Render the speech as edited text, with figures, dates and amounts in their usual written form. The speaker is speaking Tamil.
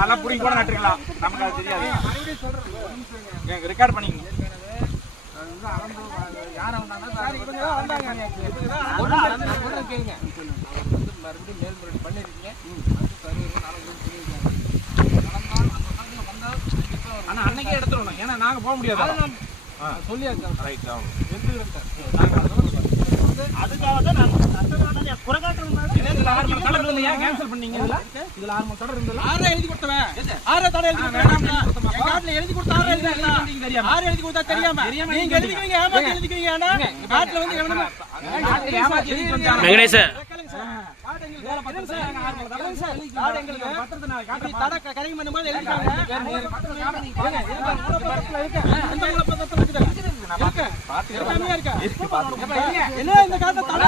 அதெல்லாம் புரிஞ்சு கூட நட்டுருக்கலாம், நமக்கு அது தெரியாது. ரெக்கார்ட் பண்ணிங்க. ஆனா அன்னைக்கே எடுத்துடணும், ஏன்னா நாங்க போக முடியாது. அதுக்காக தான் நான் ஏன் கேன்சல் பண்ணீங்க? இதுல 6 கடை இருந்தது. 6 எழுதி கொடுத்தவன் 6 தடை எழுதி காட்டுல எழுதி கொடுத்தா 6 எழுதி தெரியாம 6 எழுதி கொடுத்தா தெரியாம நீங்க எழுதிக்குவீங்க, ஏமாத்தி எழுதிக்குவீங்க. ஆனா காட்டுல வந்து ஏமாத்தி எழுதி வந்தாங்க. வெங்கடேஷ் காட்டு எங்களுக்கு வேலை பத்திரம் சார், நாங்க 6 தடை சார் காட்டு எங்களுக்கு பத்திரத்தை நான் காட்டு தடை கரெக்ட் பண்ணும்போது எழுதிட்டாங்க. அந்த மூல பத்திரத்துல இருக்குது என்ன இந்த காட்ட தடை